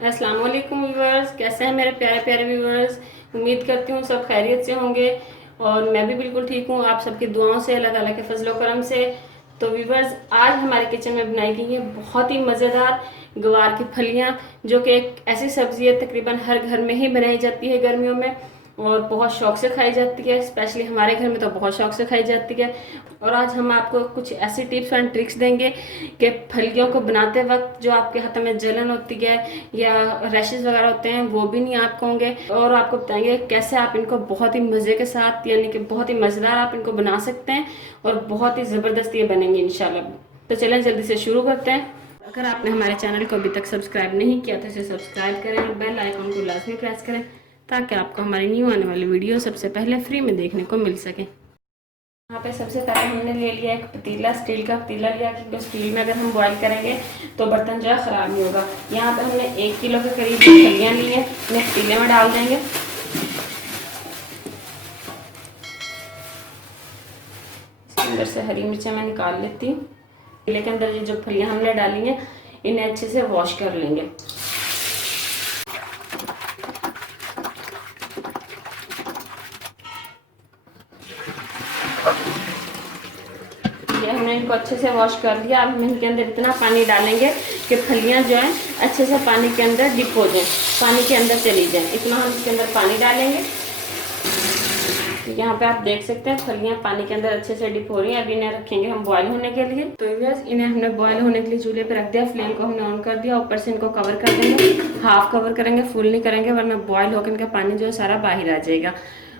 अस्सलाम वालेकुम व्यूवर्स, कैसे हैं मेरे प्यारे प्यारे व्यूवर्स। उम्मीद करती हूँ सब खैरियत से होंगे और मैं भी बिल्कुल ठीक हूँ, आप सबकी दुआओं से, अल्लाह ताला के फजलो करम से। तो व्यूवर्स, आज हमारे किचन में बनाई गई है बहुत ही मज़ेदार गवार की फलियाँ, जो कि एक ऐसी सब्ज़ी है तकरीबन हर घर में ही बनाई जाती है गर्मियों में और बहुत शौक से खाई जाती है। स्पेशली हमारे घर में तो बहुत शौक से खाई जाती है। और आज हम आपको कुछ ऐसी टिप्स एंड ट्रिक्स देंगे कि फलियों को बनाते वक्त जो आपके हाथों में जलन होती है या रैशेज वगैरह होते हैं वो भी नहीं आपको होंगे। और आपको बताएंगे कैसे आप इनको बहुत ही मज़े के साथ, यानी कि बहुत ही मज़ेदार आप इनको बना सकते हैं और बहुत ही ज़बरदस्त ये बनेंगे इंशाल्लाह। तो चलें जल्दी से शुरू करते हैं। अगर आपने हमारे चैनल को अभी तक सब्सक्राइब नहीं किया तो इसे सब्सक्राइब करें और बेल आइकन को लाजमी प्रेस करें ताकि आपको हमारी न्यू आने वाली वीडियो सबसे पहले फ्री में देखने को मिल सके। यहाँ पे सबसे पहले हमने ले लिया एक पतीला, स्टील का पतीला लिया, क्योंकि स्टील में अगर हम बॉईल करेंगे तो बर्तन जो है ख़राब नहीं होगा। यहाँ पे हमने 1 किलो के करीब फलियाँ ली हैं, इन्हें पतीले में डाल देंगे। इसके अंदर से हरी मिर्चें मैं निकाल लेती हूँ। पतीले के अंदर ये जो फलियाँ हमने डाली हैं इन्हें अच्छे से वॉश कर लेंगे। ये हमने इनको अच्छे से वॉश कर लिया। अब हम इनके अंदर इतना पानी डालेंगे कि फलियां जो है अच्छे से पानी के अंदर डिप हो जाए, पानी के अंदर चली जाए, इतना हम इसके अंदर पानी डालेंगे। यहाँ पे आप देख सकते हैं फलियां पानी के अंदर अच्छे से डिप हो रही हैं। अब इन्हें रखेंगे हम बॉईल होने के लिए। तो बस इन्हें हमने बॉईल होने के लिए चूल्हे पे रख दिया, फ्लेम को हमने ऑन कर दिया। ऊपर से इनको कवर कर देंगे, हाफ कवर करेंगे, फुल नहीं करेंगे वरना बॉईल होकर इनका पानी जो है सारा बाहर आ जाएगा।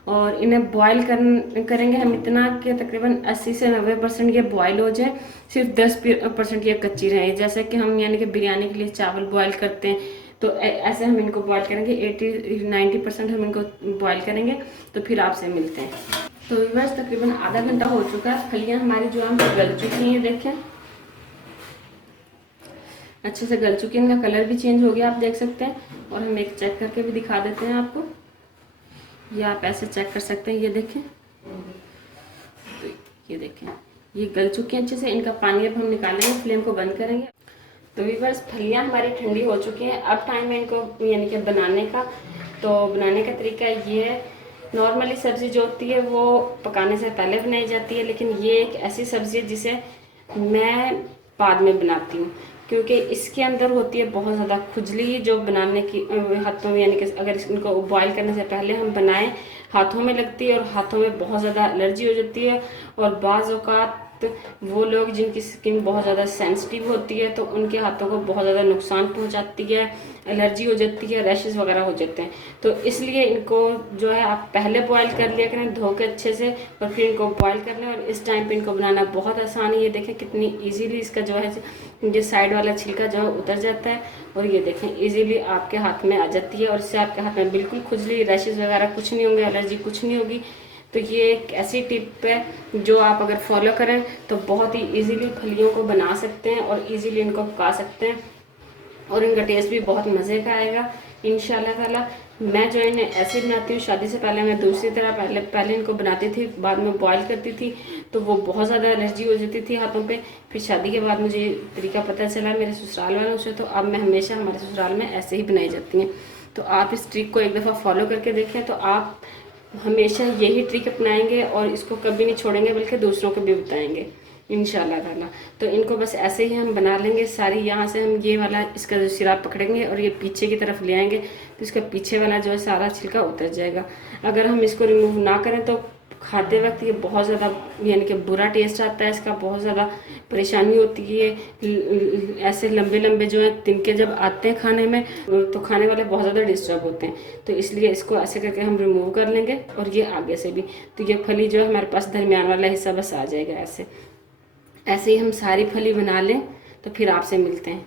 और इन्हें बॉईल करेंगे हम इतना कि तकरीबन 80 से 90% ये बॉईल हो जाए, सिर्फ 10% ये कच्ची रहे। जैसे कि हम यानी कि बिरयानी के लिए चावल बॉईल करते हैं तो ऐसे हम इनको बॉईल करेंगे। 80-90% हम इनको बॉईल करेंगे। तो फिर आपसे मिलते हैं। तो बस तकरीबन आधा घंटा हो चुका है। फलियाँ हमारी जो हम गल चुकी हैं, देखें अच्छे से गल चुकी है, इनका कलर भी चेंज हो गया आप देख सकते हैं। और हम एक चेक करके भी दिखा देते हैं आपको, ये आप ऐसे चेक कर सकते हैं। ये देखें, तो ये देखें ये गल चुकी हैं अच्छे से। इनका पानी अब हम निकालेंगे, फ्लेम को बंद करेंगे। तो व्यूअर्स, फलियाँ हमारी ठंडी हो चुकी हैं। अब टाइम है इनको यानी कि बनाने का। तो बनाने का तरीका ये है, नॉर्मली सब्ज़ी जो होती है वो पकाने से पहले बनाई जाती है, लेकिन ये एक ऐसी सब्ज़ी है जिसे मैं बाद में बनाती हूँ, क्योंकि इसके अंदर होती है बहुत ज़्यादा खुजली जो बनाने की हाथों में, यानी कि अगर इनको बॉईल करने से पहले हम बनाएं हाथों में लगती है और हाथों में बहुत ज़्यादा एलर्जी हो जाती है। और बाज़ औक़ात वो लोग जिनकी स्किन बहुत ज़्यादा सेंसिटिव होती है तो उनके हाथों को बहुत ज़्यादा नुकसान पहुंचाती है, एलर्जी हो जाती है, रैशेस वगैरह हो जाते हैं। तो इसलिए इनको जो है आप पहले बॉईल कर लिया करें, धो के अच्छे से, और फिर इनको बॉईल कर लें। और इस टाइम पे इनको बनाना बहुत आसान है। ये देखें कितनी ईजीली इसका जो है ये साइड वाला छिलका जो है उतर जाता है। और ये देखें ईजीली आपके हाथ में आ जाती है और इससे आपके हाथ में बिल्कुल खुजली, रैशेस वगैरह कुछ नहीं होंगे, एलर्जी कुछ नहीं होगी। तो ये एक ऐसी टिप है जो आप अगर फॉलो करें तो बहुत ही इजीली फलियों को बना सकते हैं और इजीली इनको पका सकते हैं और इनका टेस्ट भी बहुत मज़े का आएगा इंशाल्लाह ताला। मैं जो इन्हें ऐसे बनाती हूँ, शादी से पहले मैं दूसरी तरह पहले इनको बनाती थी, बाद में बॉईल करती थी तो वो बहुत ज़्यादा एलर्जी हो जाती थी हाथों पे। फिर शादी के बाद मुझे ये तरीका पता चला मेरे ससुराल वालों से, तो अब मैं हमेशा हमारे ससुराल में ऐसे ही बनाई जाती हैं। तो आप इस ट्रिक को एक दफ़ा फॉलो करके देखें तो आप हमेशा यही ट्रिक अपनाएंगे और इसको कभी नहीं छोड़ेंगे, बल्कि दूसरों को भी बताएंगे इंशाल्लाह ताला। तो इनको बस ऐसे ही हम बना लेंगे सारी। यहाँ से हम ये वाला इसका जो सिरा पकड़ेंगे और ये पीछे की तरफ ले आएंगे तो इसका पीछे वाला जो है सारा छिलका उतर जाएगा। अगर हम इसको रिमूव ना करें तो खाते वक्त ये बहुत ज़्यादा यानी कि बुरा टेस्ट आता है इसका, बहुत ज़्यादा परेशानी होती है। ऐसे लंबे लंबे जो है तिनके जब आते हैं खाने में तो खाने वाले बहुत ज़्यादा डिस्टर्ब होते हैं। तो इसलिए इसको ऐसे करके हम रिमूव कर लेंगे। और ये आगे से भी, तो ये फली जो है हमारे पास दरमियान वाला हिस्सा बस आ जाएगा। ऐसे ऐसे ही हम सारी फली बना लें तो फिर आपसे मिलते हैं।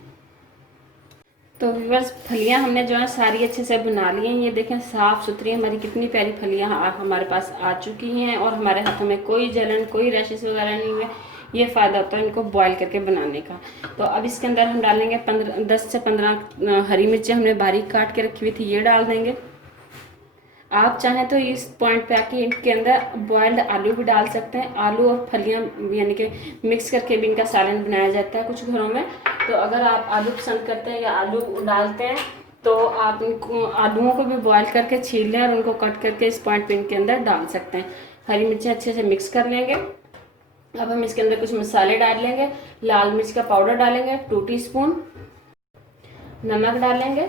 तो व्यूअर्स, फलियां हमने जो है सारी अच्छे से बना ली हैं। ये देखें साफ़ सुथरी हमारी कितनी प्यारी फलियां हमारे पास आ चुकी हैं और हमारे हाथों में कोई जलन, कोई रैशेस वगैरह नहीं हुए। ये फ़ायदा होता है इनको बॉईल करके बनाने का। तो अब इसके अंदर हम डालेंगे 10 से 15 हरी मिर्चें हमने बारीक काट के रखी हुई थी, ये डाल देंगे। आप चाहें तो इस पॉइंट पे आके इनके अंदर बॉइल्ड आलू भी डाल सकते हैं। आलू और फलियां यानी कि मिक्स करके भी इनका सालन बनाया जाता है कुछ घरों में। तो अगर आप आलू पसंद करते हैं या आलू डालते हैं तो आप इनको आलूओं को भी बॉईल करके छील लें और उनको कट करके इस पॉइंट पे इनके अंदर डाल सकते हैं। हरी मिर्ची अच्छे से मिक्स कर लेंगे। अब हम इसके अंदर कुछ मसाले डाल लेंगे। लाल मिर्च का पाउडर डालेंगे 2 टीस्पून, नमक डालेंगे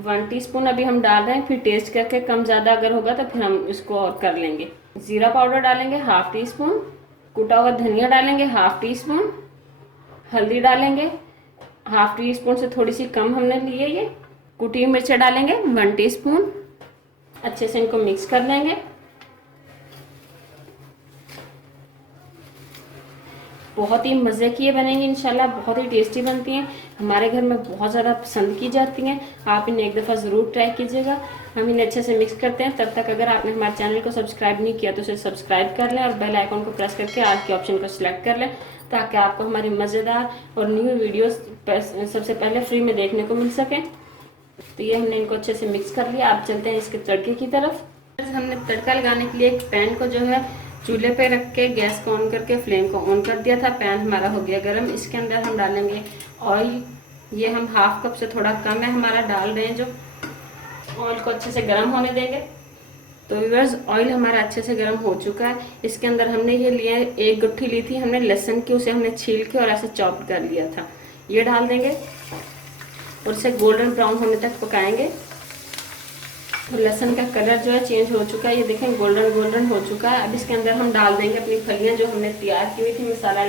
1 टीस्पून अभी हम डाल रहे हैं, फिर टेस्ट करके कम ज़्यादा अगर होगा तो फिर हम इसको और कर लेंगे। जीरा पाउडर डालेंगे 1/2 टीस्पून, कुटा हुआ धनिया डालेंगे 1/2 टीस्पून, हल्दी डालेंगे 1/2 टीस्पून से थोड़ी सी कम हमने ली है ये। कुटी हुई मिर्च डालेंगे 1 टीस्पून। अच्छे से इनको मिक्स कर लेंगे। बहुत ही मज़े की ये बनेंगी इंशाल्लाह, बहुत ही टेस्टी बनती हैं, हमारे घर में बहुत ज़्यादा पसंद की जाती हैं। आप इन्हें एक दफ़ा ज़रूर ट्राई कीजिएगा। हम इन्हें अच्छे से मिक्स करते हैं। तब तक अगर आपने हमारे चैनल को सब्सक्राइब नहीं किया तो उसे सब्सक्राइब कर लें और बेल आइकन को प्रेस करके आज के ऑप्शन को सिलेक्ट कर लें, ताकि आपको हमारी मज़ेदार और न्यू वीडियोज़ सबसे पहले फ्री में देखने को मिल सकें। तो ये हमने इनको अच्छे से मिक्स कर लिया। आप चलते हैं इसके तड़के की तरफ। हमने तड़का लगाने के लिए एक पैन को जो है चूल्हे पे रख के गैस को ऑन करके फ्लेम को ऑन कर दिया था। पैन हमारा हो गया गर्म। इसके अंदर हम डालेंगे ऑयल। ये हम 1/2 कप से थोड़ा कम है हमारा डाल रहे हैं। जो ऑयल को अच्छे से गर्म होने देंगे। तो व्यूअर्स ऑयल हमारा अच्छे से गर्म हो चुका है। इसके अंदर हमने ये लिया है, 1 गुट्ठी ली थी हमने लहसुन की, उसे हमने छील के और ऐसे चॉप कर लिया था। ये डाल देंगे और इसे गोल्डन ब्राउन होने तक पकाएंगे। तो लहसुन का कलर जो है चेंज हो चुका है, ये देखें गोल्डन गोल्डन हो चुका है। अब इसके अंदर हम डाल देंगे अपनी फलियां जो हमने तैयार की हुई थी, मसाला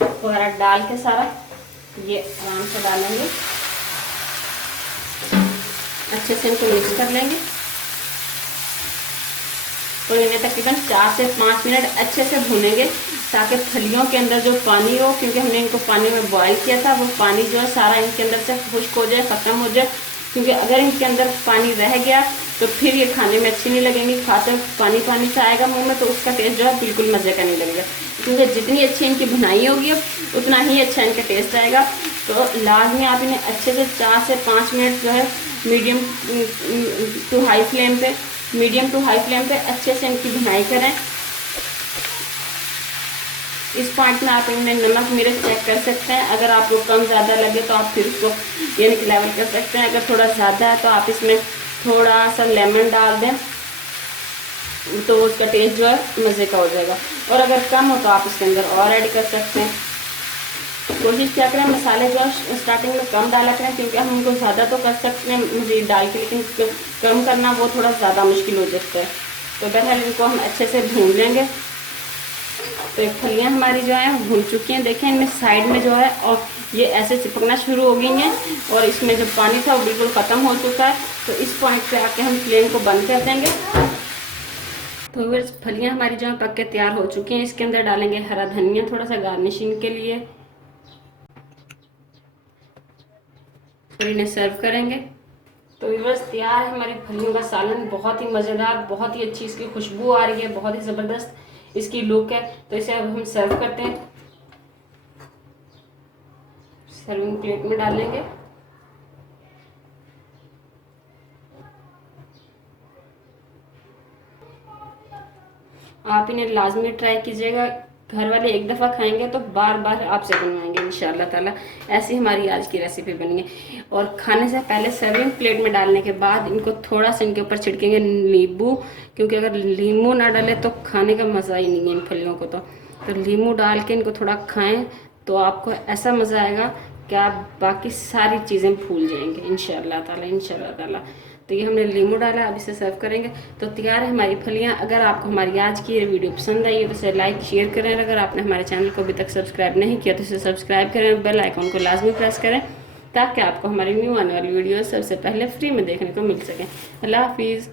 वगैरह डाल के सारा ये आराम से डालेंगे। अच्छे से इनको मिक्स कर लेंगे और इन्हें तकरीबन 4 से 5 मिनट अच्छे से भूनेंगे, ताकि फलियों के अंदर जो पानी हो, क्योंकि हमने इनको पानी में बॉईल किया था, वो पानी जो है सारा इनके अंदर से खुश्क हो जाए, ख़त्म हो जाए। क्योंकि अगर इनके अंदर पानी रह गया तो फिर ये खाने में अच्छी नहीं लगेंगी। खाते पानी पानी सा आएगा मुंह में, तो उसका टेस्ट जो है बिल्कुल मज़े का नहीं लगेगा। क्योंकि जितनी अच्छी इनकी भुनाई होगी उतना ही अच्छा इनका टेस्ट आएगा। तो लास्ट में आप इन्हें अच्छे से 4 से 5 मिनट जो है मीडियम टू हाई फ्लेम पे अच्छे से इनकी भुनाई करें। इस पॉइंट में आप इनमें नमक मिर्च चेक कर सकते हैं। अगर आपको कम ज़्यादा लगे तो आप फिर उसको यानी कि लेवल कर सकते हैं। अगर थोड़ा ज़्यादा है तो आप इसमें थोड़ा सा लेमन डाल दें, तो उसका टेस्ट जो है मज़े का हो जाएगा। और अगर कम हो तो आप इसके अंदर और ऐड कर सकते हैं। कोशिश क्या करें मसाले जो है स्टार्टिंग में कम डाला करें, क्योंकि हम उनको ज़्यादा तो कर सकते हैं मज़ीद डाल के, लेकिन कम करना वो थोड़ा ज़्यादा मुश्किल हो जाता है। तो बहरहाल इनको हम अच्छे से भून लेंगे। तो एक फलियाँ हमारी जो है भून चुकी हैं। देखें इनमें साइड में जो है और ये ऐसे चिपकना शुरू हो गई हैं और इसमें जो पानी था वो बिल्कुल ख़त्म हो चुका है। तो इस पॉइंट पे आके हम फ्लेम को बंद कर देंगे। तो फिर फलियाँ हमारी जो है पक के तैयार हो चुकी हैं। इसके अंदर डालेंगे हरा धनिया थोड़ा सा गार्निशिंग के लिए, फिर इन्हें सर्व करेंगे। तो व्यूअर्स तैयार है हमारी फलियों का सालन। बहुत ही मज़ेदार, बहुत ही अच्छी इसकी खुशबू आ रही है, बहुत ही ज़बरदस्त इसकी लुक है। तो इसे अब हम सर्व करते हैं। सर्विंग प्लेट में डालेंगे। आप इन्हें लाजमी ट्राई कीजिएगा। घर वाले एक दफ़ा खाएंगे तो बार बार आपसे बनवाएंगे इंशाल्लाह ताला। ऐसी हमारी आज की रेसिपी बनी है। और खाने से पहले सर्विंग प्लेट में डालने के बाद इनको थोड़ा सा इनके ऊपर छिड़केंगे नींबू, क्योंकि अगर नींबू ना डाले तो खाने का मज़ा ही नहीं है इन फलियों को। तो नींबू डाल के इनको थोड़ा खाएं तो आपको ऐसा मज़ा आएगा कि आप बाकी सारी चीज़ें भूल जाएंगे इंशाल्लाह ताला। तो ये हमने नींबू डाला, अब इसे सर्व करेंगे। तो तैयार है हमारी फलियाँ। अगर आपको हमारी आज की ये वीडियो पसंद आई है तो इसे लाइक शेयर करें। अगर आपने हमारे चैनल को अभी तक सब्सक्राइब नहीं किया तो इसे सब्सक्राइब करें, बेल आइकन को लाजमी प्रेस करें, ताकि आपको हमारी न्यू आने वाली वीडियो सबसे पहले फ्री में देखने को मिल सके। अल्लाह हाफिज़।